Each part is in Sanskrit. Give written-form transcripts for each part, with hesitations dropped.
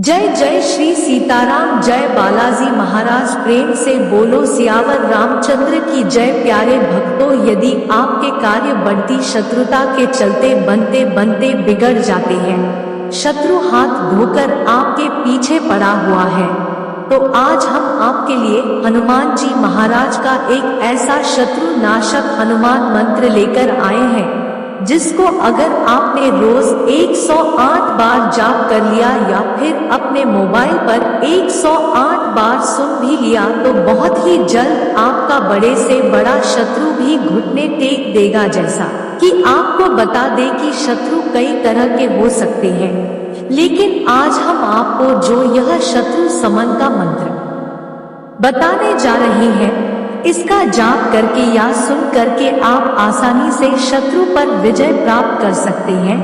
जय जय श्री सीताराम, जय बालाजी महाराज। प्रेम से बोलो सियावर रामचंद्र की जय। प्यारे भक्तों, यदि आपके कार्य बढ़ती शत्रुता के चलते बनते बनते बिगड़ जाते हैं, शत्रु हाथ धोकर आपके पीछे पड़ा हुआ है, तो आज हम आपके लिए हनुमान जी महाराज का एक ऐसा शत्रु नाशक हनुमान मंत्र लेकर आए हैं, जिसको अगर आपने रोज 108 बार जाप कर लिया या फिर अपने मोबाइल पर 108 बार सुन भी लिया तो बहुत ही जल्द आपका बड़े से बड़ा शत्रु भी घुटने टेक देगा। जैसा कि आपको बता दे कि शत्रु कई तरह के हो सकते हैं, लेकिन आज हम आपको जो यह शत्रु समन का मंत्र बताने जा रहे हैं, इसका जाप करके या सुन करके आप आसानी से शत्रु पर विजय प्राप्त कर सकते हैं।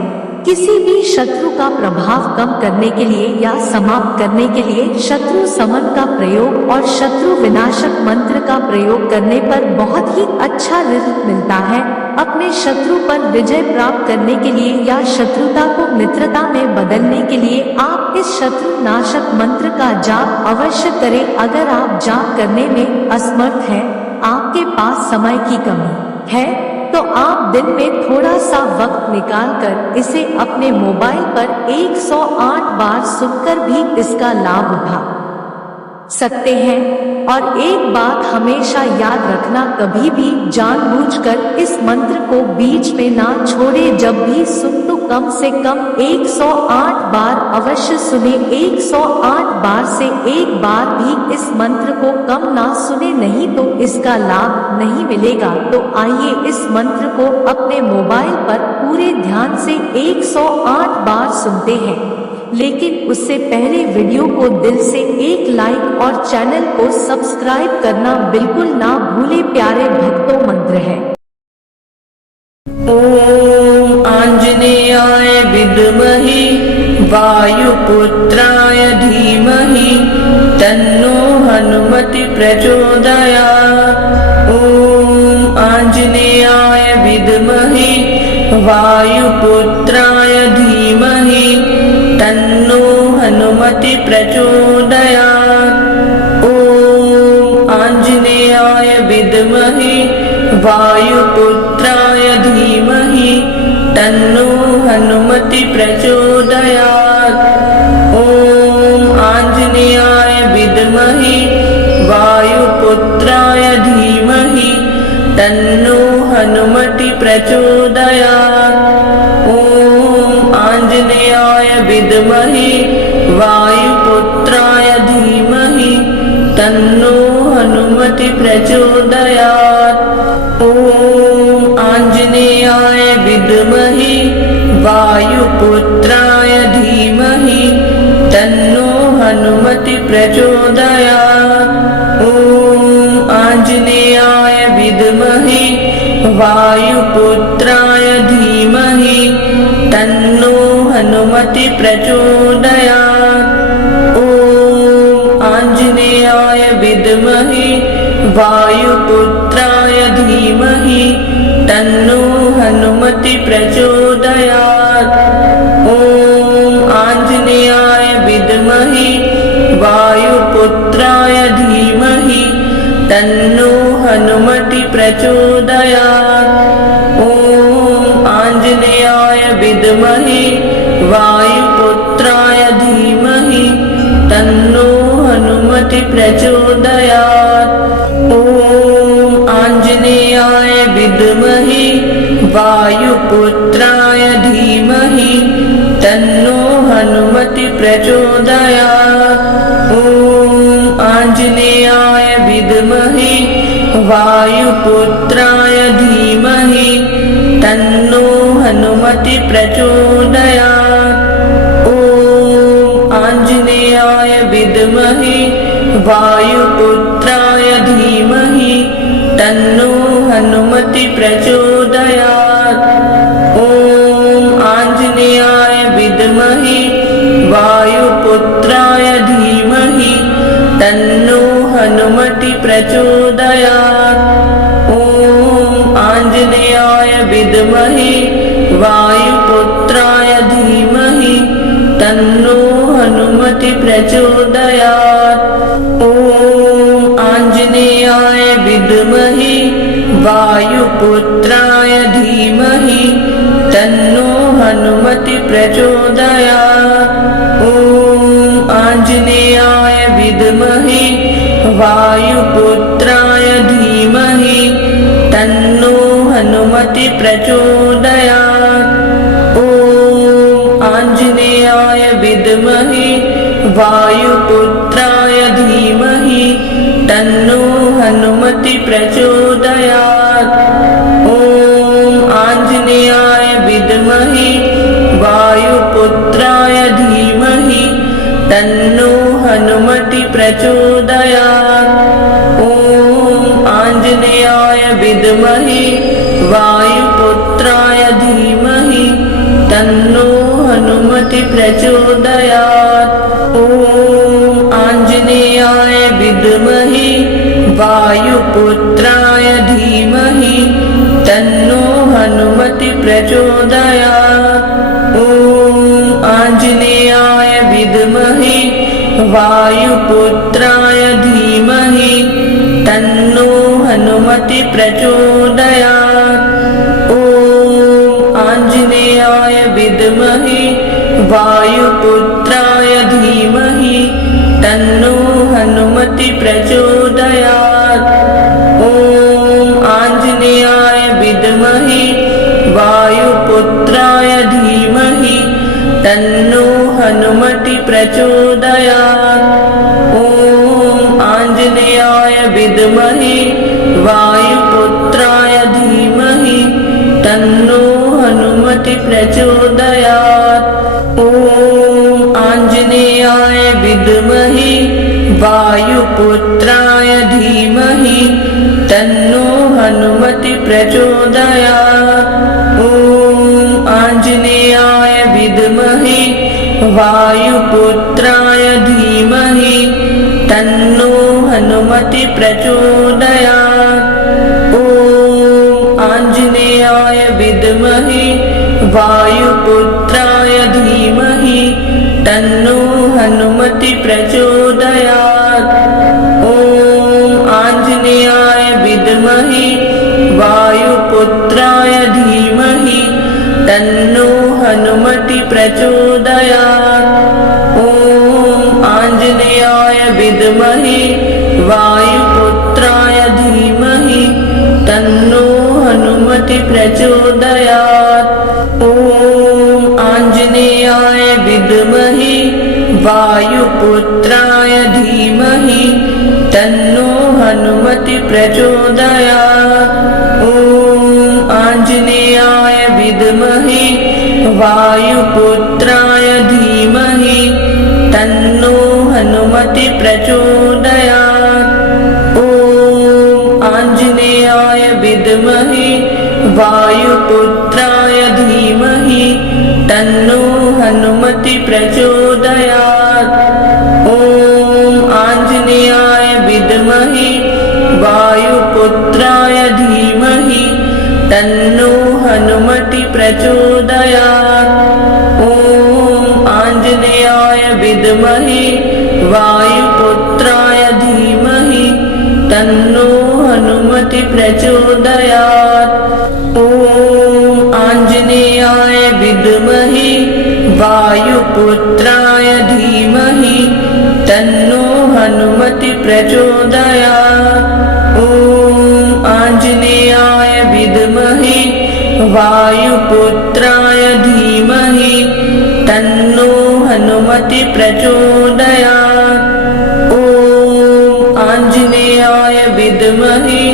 किसी भी शत्रु का प्रभाव कम करने के लिए या समाप्त करने के लिए शत्रु समन का प्रयोग और शत्रु विनाशक मंत्र का प्रयोग करने पर बहुत ही अच्छा रिजल्ट मिलता है। अपने शत्रु पर विजय प्राप्त करने के लिए या शत्रुता को मित्रता में बदलने के लिए आप इस शत्रु नाशक मंत्र का जाप अवश्य करें। अगर आप जाप करने में असमर्थ हैं, आपके पास समय की कमी है, तो आप दिन में थोड़ा सा वक्त निकालकर इसे अपने मोबाइल पर 108 बार सुनकर भी इसका लाभ उठा सकते हैं। और एक बात हमेशा याद रखना, कभी भी जानबूझकर इस मंत्र को बीच में ना छोड़े। जब भी सुन तो कम से कम 108 बार अवश्य सुने। 108 बार से एक बार भी इस मंत्र को कम ना सुने, नहीं तो इसका लाभ नहीं मिलेगा। तो आइए इस मंत्र को अपने मोबाइल पर पूरे ध्यान से 108 बार सुनते हैं, लेकिन उससे पहले वीडियो को दिल से एक लाइक और चैनल को सब्सक्राइब करना बिल्कुल ना भूले। प्यारे भक्तों, मंत्र है ओम आंजनेयाय विद्महे वायुपुत्राय धीमहि तन्नो हनुमति प्रचोदयात्। ओम आंजनेयाय विद्महे वायुपुत्राय धीमहि तन्नो हनुमति प्रचोदयात्। ओम आंजनेयाय विद्महे वायुपुत्राय धीमहि तन्नो हनुमति प्रचोदयात्। ओम आंजनेयाय विद्महे वायुपुत्राय धीमहि तन्नो हनुमति प्रचोदयात्। ओम आंजनेयाय विद्महे वायुपुत्राय धीमहि तन्नो हनुमति प्रचोदयात्। ओम आंजनेयाय विद्महे वायुपुत्राय धीमहि तन्नो हनुमति प्रचोदयात्। ओम आंजनेयाय विद्महे वायुपुत्राय धीमहि तन्नो हनुमति प्रचोदयात्। ओम आंजनेयाय विद्महे वायुपुत्राय धीमहि तन्नो हनुमति प्रचोदयात्। ओम आंजनेयाय विद्महे वायुपुत्राय धीमहि तन्नो हनुमति प्रचोदयात्। ओम आंजनेयाय विद्महे वायुपुत्राय धीमहि तन्नो हनुमति प्रचोदयात्। ओम आंजनेयाय विद्महे वायुपुत्राय धीमहि तन्नो हनुमति प्रचोदयात्। ओम आंजनेयाय विद्महे वायुपुत्राय धीमहि तन्नो हनुमति प्रचोदयात्। ओम आंजनेयाय विद्महे वायुपुत्राय धीमहि तन्नो हनुमति प्रचोदयात्। ओम आंजनेयाय विद्महे वायुपुत्राय धीमहि तन्नो हनुमति प्रचोदयात्। ओम आंजनेयाय विद्महे वायुपुत्राय धीमहि तन्नो हनुमति हनुमति प्रचोदयात्। ॐ आञ्जनेयाय विद्महे वायुपुत्राय धीमहि तन्नो हनुमति प्रचोदयात्। ॐ आञ्जनेयाय विद्महे वायुपुत्राय धीमहि तन्नो हनुमति प्रचोदयात्। ॐ आञ्जनेयाय विद्महे वायुपुत्राय धीमहि तन्नो हनुमति प्रचोदयात्। ॐ आञ्जनेयाय विद्महे वायुपुत्राय धीमहि तन्नो हनुमति प्रचोदयात्। ॐ आञ्जनेयाय विद्महे वायुपुत्राय धीमहि तन्नो हनुमति प्रचोदयात्। ॐ आञ्जनेयाय विद्महे वायुपुत्राय धीमहि तन्नो हनुमति प्रचोदयात्। ॐ आञ्जनेयाय विद्महे वायुपुत्राय धीमहि तन्नो हनुमति प्रचोदयात्। ॐ आञ्जनेयाय विद्महे वायुपुत्राय धीमहि तन्नो हनुमति प्रचोदयात्। ॐ आञ्जनेयाय विद्महे वायुपुत्राय धीमहि तन्नो हनुमति प्रचोदयात्। ॐ आञ्जनेयाय विद्महे वायुपुत्राय धीमहि तन्नो हनुमति प्रचोदयात्। ॐ आञ्जनेयाय विद्महे वायुपुत्राय धीमहि तन्नो हनुमति प्रचोदयात्। ॐ आञ्जनेयाय विद्महे वायुपुत्राय धीमहि तन्नो हनुमति प्रचोदयात्। ॐ आञ्जनेयाय विद्महे वायुपुत्राय धीमहि तन्नो हनुमति प्रचोदयात्। ॐ आञ्जनेयाय विद्महे वायुपुत्राय धीमहि तन्नो हनुमति प्रचोदयात्। ॐ आञ्जनेयाय विद्महे वायुपुत्राय धीमहि तन्नो हनुमति प्रचोदयात्। ॐ आञ्जनेयाय विद्महे वायुपुत्राय धीमहि तन्नो हनुमति प्रचोदयात्। ॐ आञ्जनेयाय विद्महे वायुपुत्राय धीमहि तन्नो हनुमति प्रचोदयात्। ॐ आञ्जनेयाय विद्महे वायुपुत्राय धीमहि तन्नो हनुमति प्रचोदयात्। ॐ आञ्जनेयाय विद्महे वायुपुत्राय धीमहि तन्नो हनुमति प्रचोदयात्। ॐ आञ्जनेयाय विद्महे वायुपुत्राय धीमहि तन्नो हनुमति प्रचोदयात्। ॐ आञ्जनेयाय विद्महे वायुपुत्राय धीमहि तन्नो हनुमति प्रचोदयात्। ॐ आञ्जनेयाय विद्महे वायुपुत्राय धीमहि तन्नो हनुमति प्रचोदयात्। ॐ आञ्जनेयाय विद्महे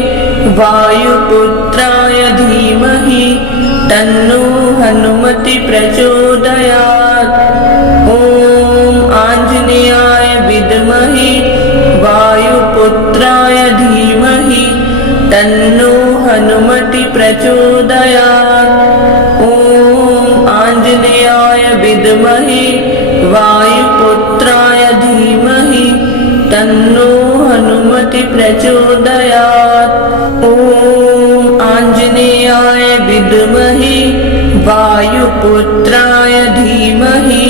वायुपुत्राय धीमहि तन्नो हनुमति प्रचोदयात्। ॐ आञ्जनेयाय विद्महे वायुपुत्राय धीमहि तन्नो हनुमति प्रचोदयात्। ॐ आञ्जनेयाय विद्महे वायुपुत्राय धीमहि तन्नो हनुमति प्रचोदयात्। ॐ आञ्जनेयाय विद्महे वायुपुत्राय धीमहि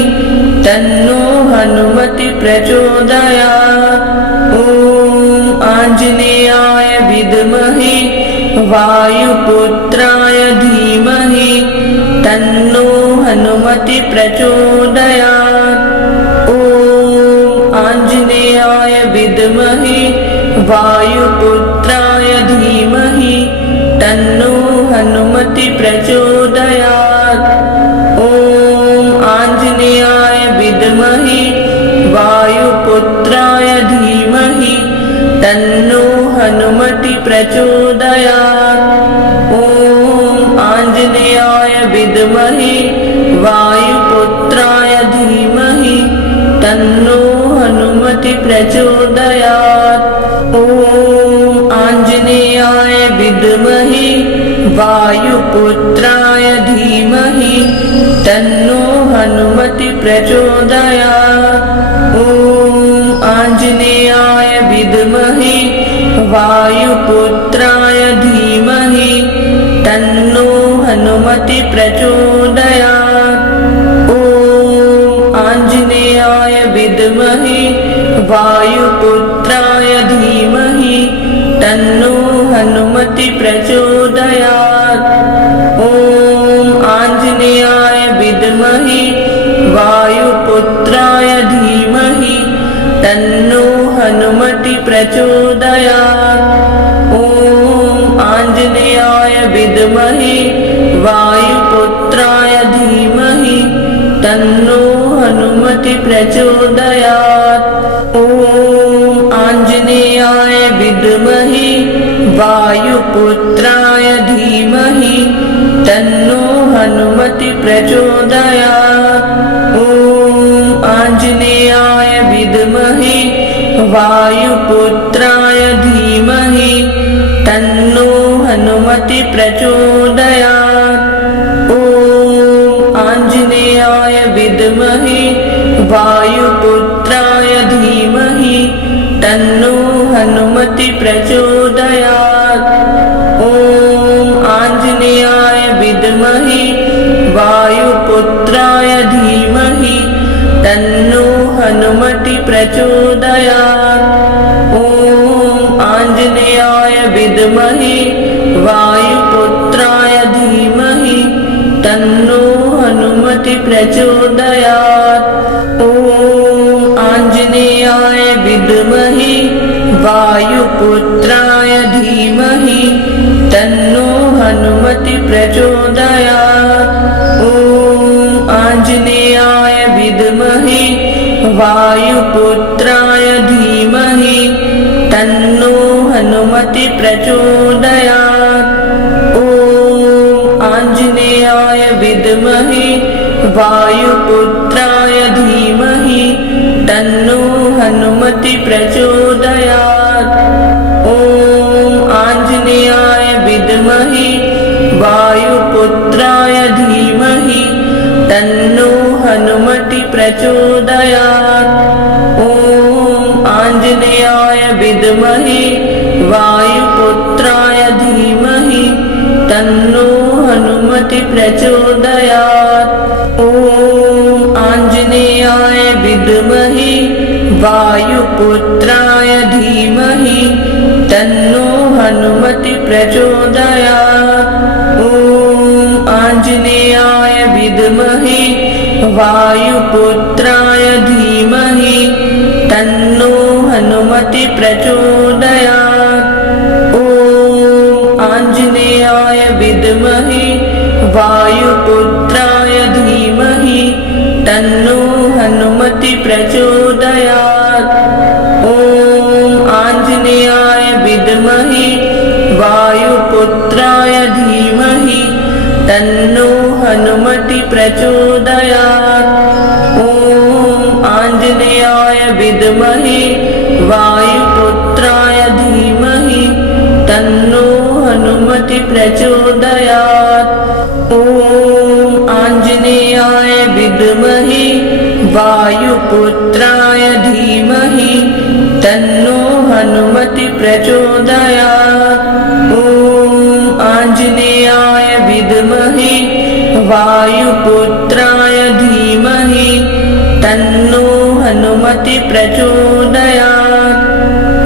तन्नो हनुमति प्रचोदयात्। ॐ आञ्जनेयाय विद्महे वायुपुत्राय धीमहि तन्नो हनुमति प्रचोदयात्। ॐ आञ्जनेयाय विद्महे वायुपुत्राय धीमहि तन्नो हनुमति प्रचोदयात्। ॐ आञ्जनेयाय विद्महे वायुपुत्राय धीमहि तन्नो हनुमति प्रचोदयात्। ॐ आञ्जनेयाय विद्महे वायुपुत्राय धीमहि तन्नो हनुमति प्रचोदयात्। ॐ आञ्जनेयाय विद्महे वायुपुत्राय धीमहि तन्नो हनुमति प्रचोदयात्। ॐ आञ्जनेयाय विद्महे वायुपुत्राय धीमहि तन्नो हनुमति प्रचोदयात्। ॐ आञ्जनेयाय विद्महे वायुपुत्राय धीमहि तन्नो हनुमति प्रचोदयात्। ॐ आञ्जनेयाय विद्महे वायुपुत्राय धीमहि तन्नो हनुमति प्रचोदयात्। ॐ आञ्जनेयाय विद्महे वायुपुत्राय धीमहि तन्नो हनुमति प्रचोदयात्। ॐ आञ्जनेयाय विद्महे वायुपुत्राय धीमहि तन्नो हनुमति प्रचोदयात्। ॐ आञ्जनेयाय विद्महे वायुपुत्राय धीमहि तन्नो हनुमति प्रचोदयात्। ॐ आञ्जनेयाय विद्महे वायुपुत्राय धीमहि तन्नो हनुमति प्रचोदयात्। ॐ आञ्जनेयाय विद्महे वायुपुत्राय धीमहि तन्नो हनुमति प्रचोदयात्। ॐ आञ्जनेयाय विद्महे वायुपुत्राय धीमहि तन्नो हनुमति प्रचोदयात्। ॐ आञ्जनेयाय विद्महे वायुपुत्राय धीमहि तन्नो हनुमति प्रचोदयात्। ॐ आञ्जनेयाय विद्महे वायुपुत्राय धीमहि तन्नो हनुमति प्रचोदयात्। ॐ आञ्जनेयाय विद्महे वायुपुत्राय धीमहि तन्नो हनुमति प्रचोदयात्। ॐ आञ्जनेयाय विद्महे वायुपुत्राय धीमहि तन्नो हनुमति प्रचोदयात्। ॐ आञ्जनेयाय विद्महे वायुपुत्राय धीमहि तन्नो हनुमति प्रचोदयात्। ॐ आञ्जनेयाय विद्महे वायुपुत्राय धीमहि तन्नो हनुमति प्रचोदयात्। ॐ आञ्जनेयाय विद्महे वायुपुत्राय धीमहि तन्नो हनुमति प्रचोदयात्। ॐ आञ्जनेयाय विद्महे वायुपुत्राय धीमहि तन्नो हनुमति प्रचोदयात्। ॐ आञ्जनेयाय विद्महे वायुपुत्राय धीमहि तन्नो हनुमति प्रचोदयात्। ॐ आञ्जनेयाय विद्महे वायुपुत्राय धीमहि तन्नो हनुमति प्रचोदयात्। ॐ आञ्जनेयाय विद्महे वायुपुत्राय धीमहि तन्नो हनुमति प्रचोदयात्। ॐ आञ्जनेयाय विद्महे वायुपुत्राय धीमहि तन्नो हनुमति प्रचोदयात्।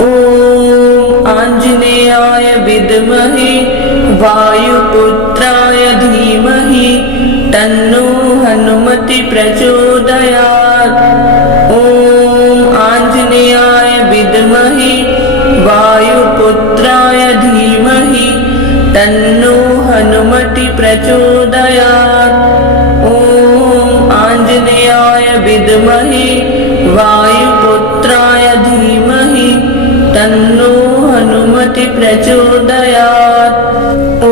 ॐ आञ्जनेयाय विद्महे वायुपुत्राय धीमहि तन्नो हनुमति प्रचोदयात्। ॐ आञ्जनेयाय विद्महे वायुपुत्राय धीमहि तन्नो हनुमति प्रचोदयात्। ॐ आञ्जनेयाय विद्महे वायुपुत्राय धीमहि तन्नो हनुमति प्रचोदयात्। ॐ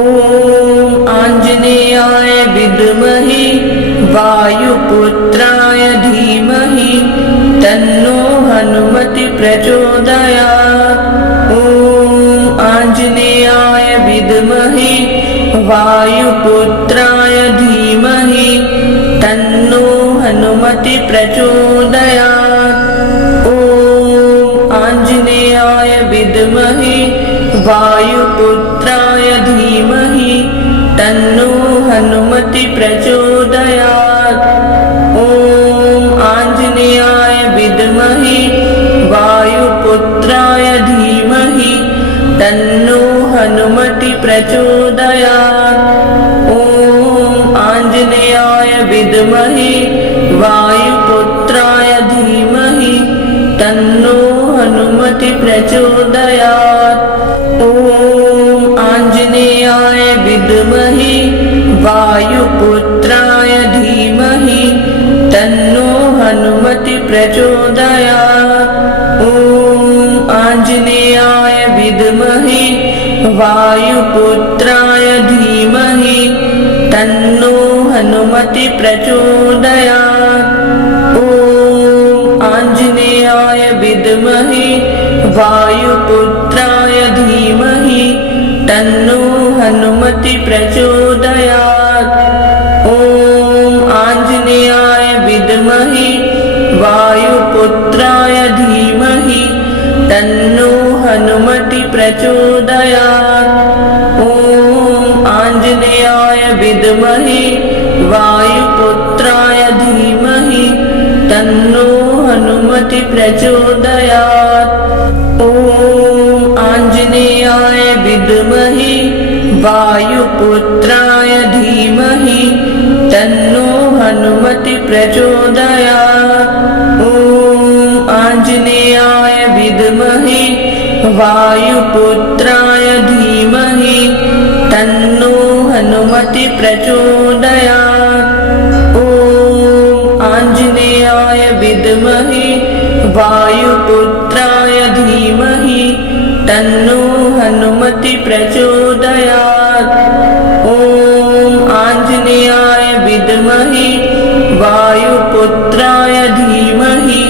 आञ्जनेयाय विद्महे वायुपुत्राय धीमहि तन्नो हनुमति प्रचोदयात्। ॐ आञ्जनेयाय विद्महे वायुपुत्राय धीमहि तन्नो हनुमति प्रचोदयात्। ॐ आञ्जनेयाय विद्महे वायुपुत्राय धीमहि तन्नो हनुमति प्रचोदयात्। ॐ आञ्जनेयाय विद्महे वायुपुत्राय धीमहि तन्नो हनुमति प्रचोदयात्। ॐ आञ्जनेयाय विद्महे वायुपुत्राय धीमहि तन्नो हनुमति प्रचोदयात्। ॐ आञ्जनेयाय विद्महे वायुपुत्राय धीमहि तन्नो हनुमति प्रचोदयात्। ॐ आञ्जनेयाय विद्महे वायुपुत्राय धीमहि तन्नो हनुमति प्रचोदयात्। ॐ आञ्जनेयाय विद्महे वायुपुत्राय धीमहि तन्नो हनुमति प्रचोदयात्। ॐ आञ्जनेयाय विद्महे वायुपुत्राय धीमहि तन्नो हनुमति प्रचोदयात्। ॐ आञ्जनेयाय विद्महे वायुपुत्राय धीमहि तन्नो हनुमति प्रचोदयात्। ॐ आञ्जनेयाय विद्महे वायुपुत्राय धीमहि तन्नो हनुमति प्रचोदयात्। ॐ आञ्जनेयाय विद्महे वायुपुत्राय धीमहि तन्नो हनुमति प्रचोदयात्। ॐ आञ्जनेयाय विद्महे वायुपुत्राय धीमहि तन्नो हनुमति प्रचोदयात्। ॐ आञ्जनेयाय विद्महे वायुपुत्राय धीमहि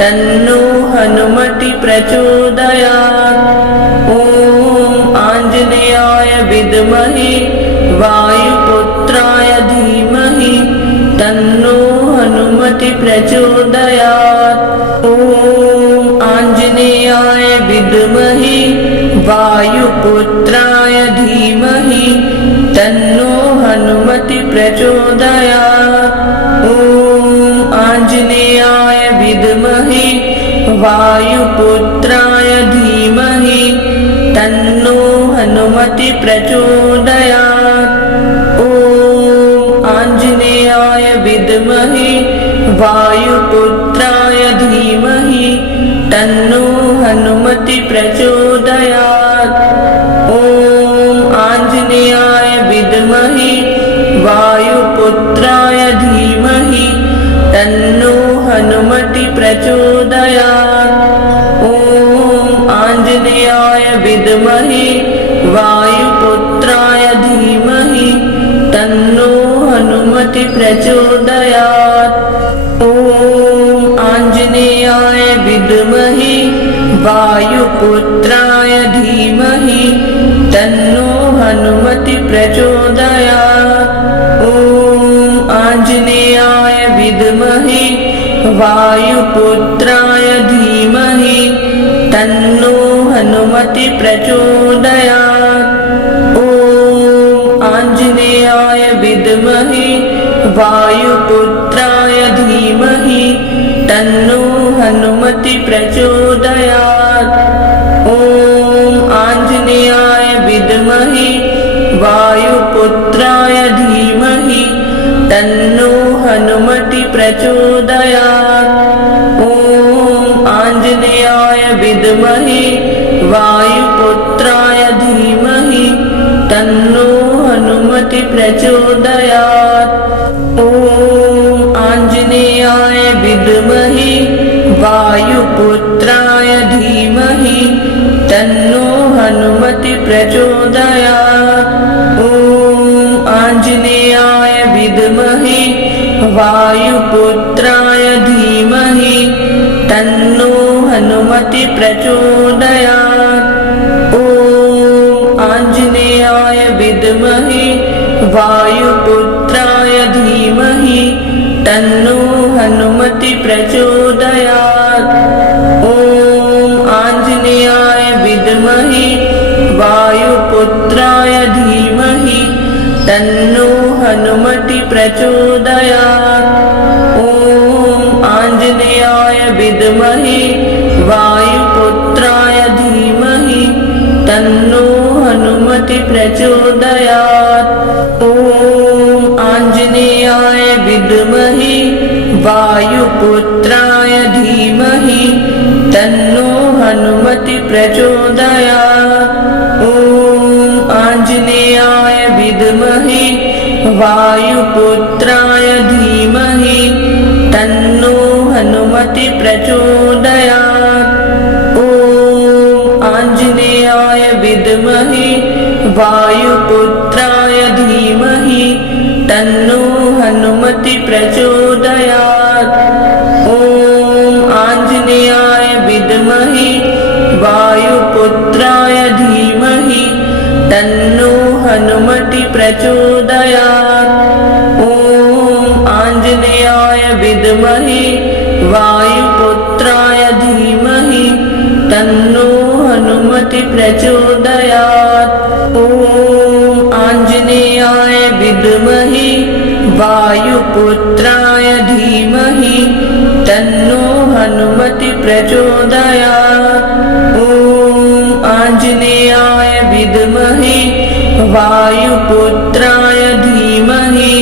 तन्नो हनुमति प्रचोदयात्। ॐ आञ्जनेयाय विद्महे वायुपुत्राय धीमहि तन्नो हनुमति प्रचोदयात्। ॐ आञ्जनेयाय विद्महे वायुपुत्राय धीमहि तन्नो हनुमति प्रचोदयात्। ॐ आञ्जनेयाय विद्महे वायुपुत्राय धीमहि तन्नो हनुमति प्रचोदयात्। ॐ आञ्जनेयाय विद्महे वायुपुत्राय धीमहि तन्नो हनुमति प्रचोदयात्। ॐ आञ्जनेयाय विद्महे वायुपुत्राय धीमहि तन्नो हनुमति प्रचोदयात्। ॐ आञ्जनेयाय विद्महे वायुपुत्राय धीमहि तन्नो हनुमति प्रचोदयात्। ॐ आञ्जनेयाय विद्महे वायुपुत्राय धीमहि तन्नो हनुमति प्रचोदयात्। ॐ आञ्जनेयाय विद्महे वायुपुत्राय धीमहि तन्नो हनुमति प्रचोदयात्। ॐ आञ्जनेयाय विद्महे वायुपुत्राय धीमहि तन्नो हनुमति प्रचोदयात्। ॐ आञ्जनेयाय विद्महे वायुपुत्राय धीमहि तन्नो हनुमति प्रचोदयात्। ॐ आञ्जनेयाय विद्महे वायुपुत्राय धीमहि तन्नो हनुमति प्रचोदयात्। ॐ आञ्जनेयाय विद्महे वायुपुत्राय धीमहि तन्नो हनुमति प्रचोदयात्। ॐ आञ्जनेयाय विद्महे वायुपुत्राय धीमहि तन्नो हनुमति प्रचोदयात्। ॐ आञ्जनेयाय विद्महे वायुपुत्राय धीमहि तन्नो हनुमति प्रचोदयात्। ॐ आञ्जनेयाय विद्महे वायुपुत्राय धीमहि तन्नो हनुमति प्रचोदयात्। ॐ आञ्जनेयाय विद्महे वायुपुत्राय धीमहि तन्नो हनुमति प्रचोदयात्। ॐ आञ्जनेयाय विद्महे वायुपुत्राय धीमहि तन्नो हनुमति प्रचोदयात्। ॐ आञ्जनेयाय विद्महे वायुपुत्राय धीमहि तन्नो हनुमति प्रचोदयात्। ॐ आञ्जनेयाय विद्महे वायुपुत्राय धीमहि तन्नो हनुमति प्रचोदयात्। ॐ आञ्जनेयाय विद्महे वायुपुत्राय धीमहि तन्नो हनुमति प्रचोदयात्। ॐ आञ्जनेयाय विद्महे वायुपुत्राय धीमहि तन्नो हनुमति प्रचोदयात्। ॐ आञ्जनेयाय विद्महे वायुपुत्राय धीमहि तन्नो हनुमति प्रचोदयात्। ॐ आञ्जनेयाय विद्महे वायुपुत्राय धीमहि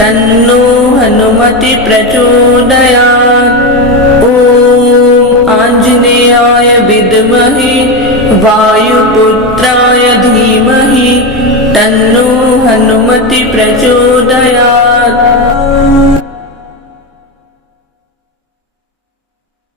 तन्नो हनुमति प्रचोदयात्। ॐ आञ्जनेयाय विद्महे वायुपुत्राय धीमहि तन्नो हनुमति प्रचोदयात्।